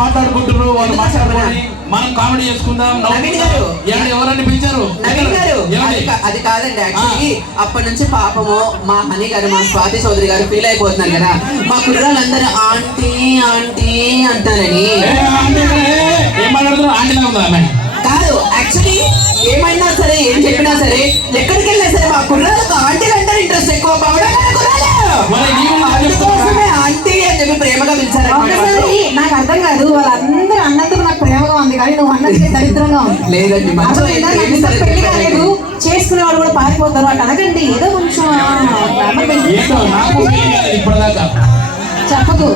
మాట్లాడుకుంటున్నారు, వాళ్ళు మాట్లాడుకోవాలి, మనం కామెడీ చేసుకుందాం. నవీన్ గారు ఎవరని పిలిచారు? నవీన్ గారు అది కాదండి. యాక్చువల్లీ అప్పటి నుంచి పాపము మా హనీ గారు, మా స్వాతి చౌదరి గారు ఫీల్ అయిపోతున్నారు కదా, మా కుర్రాళ్ళందరూ ఆంటీ ఆంటీ అంటారని. కాదు, యాక్చువల్లీ ఏమైనా సరే, ఏం చెప్పినా సరే, ఎక్కడికి వెళ్ళినా సరే మా కుర్రాళ్ళకు ఆంటీలు అంటే ఇంట్రెస్ట్ ఎక్కువ. అందుకోసమే ఆంటీ అని చెప్పి ప్రేమగా పిలిచారు. నాకు అర్థం కాదు, వాళ్ళందరూ అన్నందుకు నాకు ప్రేమగా ఉంది, కానీ నువ్వు అన్నది దరిద్రంగా ఉంది. లేదండి, పెళ్లి కాలేదు, చేసుకునే వాళ్ళు కూడా పారిపోతారు అటు అనకండి. ఏదో కొంచెం చెప్పదు.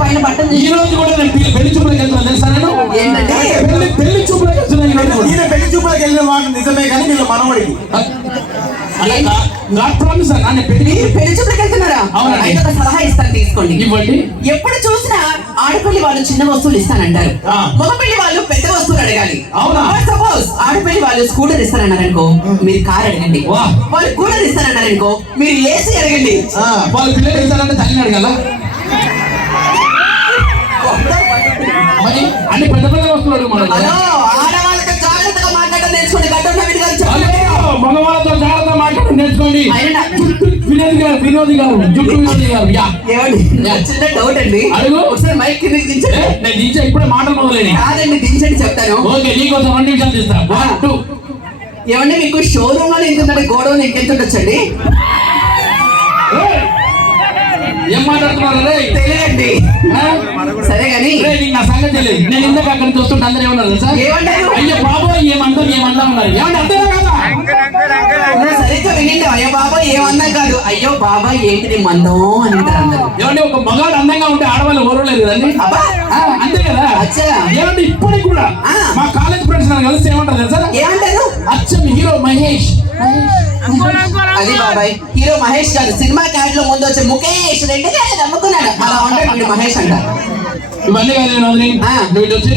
పైన బట్టలు పెళ్లి చూపులకు వెళ్తున్నా తెలుసా? ఏంటంటే పెళ్లి చూపులకు వెళ్తున్నా. పెళ్లి చూపులకు వెళ్ళిన మాట నిజమే, కానీ వీళ్ళ మనవడికి పెళ్లి చూపులకు వెళ్తున్నారా? అయితే ఒక సలహా ఇస్తాను, తీసుకోండి. ఇవ్వండి. ఎప్పుడు చూసినా ఆడపల్లి వాళ్ళు చిన్న వస్తువులు ఇస్తానంటారు, మగపల్లి వాళ్ళు పెద్ద వస్తువులు అడగాలి. అవునా? సపోజ్ ఆడపల్లి వాళ్ళు స్కూటర్ ఇస్తారన్నారనుకో, మీరు కార్ అడగండి. వాళ్ళు కూలర్ ఇస్తారన్నారనుకో, మీరు ఏసీ అడగండి. వాళ్ళు పిల్లలు ఇస్తారంటే తల్లిని అడగాల. మరి అన్ని పెద్ద పెద్ద వస్తువులు ఆడవాళ్ళతో జాగ్రత్తగా మాట్లాడడం నేర్చుకోండి. మగవాళ్ళతో జాగ్రత్తగా మాట్లాడడం నేర్చుకోండి. వినోది గారు చిన్న డౌట్ అండి, ఒకసారి మైక్ కిందకి దించండి. నేను దించా, ఇప్పుడే మాటలు మొదలైనవి. కాదండి, దించండి చెప్తాను. ఓకే, నీకోసం 2 నిమిషాలు తీస్తా. ఏమంటే మీకు షోరూమ్ లో ఎంత గోడౌన్ ఇంకెంత ఉండొచ్చండి? ఏం మాట్లాడుతున్నారు? తెలియండి. సరే గానీ నా సంగతి తెలియదు. నేను ఇందాక అక్కడ చూస్తుంటే అందరూ ఏమన్నారు తెలుసా? ఏమంటారు? అయ్యో బాబోయ్ ఏమందా ఉన్నారు. ఏమంటే అర్థమే కదా. సరిగ్గా వినండి. అయ్యో బాబాయ్ ఏమందం కాదు, అయ్యో బాబాయ్ ఏంటిది మందం అని అంటారు అందరు. ఏమంటే ఒక మగాడు అందంగా ఉంటే ఆడవాళ్ళు ఓరలేదు కదండి, అంతే కదా? ఏమంటే ఇప్పటికి కూడా మా కాలేజ్ ఫ్రెండ్స్ నాకు కలిసి ఏమంటారు తెలుసా? ఏమంటారు? అచ్చం హీరో మహేష్. అది బాబాయ్, హీరో మహేష్ కాదు, సినిమా క్యాడ్ లో ముందు వచ్చే ముఖేష్ రెడ్డి నమ్ముకున్నాడు, అలా ఉంటాడు మహేష్ అంటారు. ఇవన్నీ కాదు, నువ్వు వచ్చి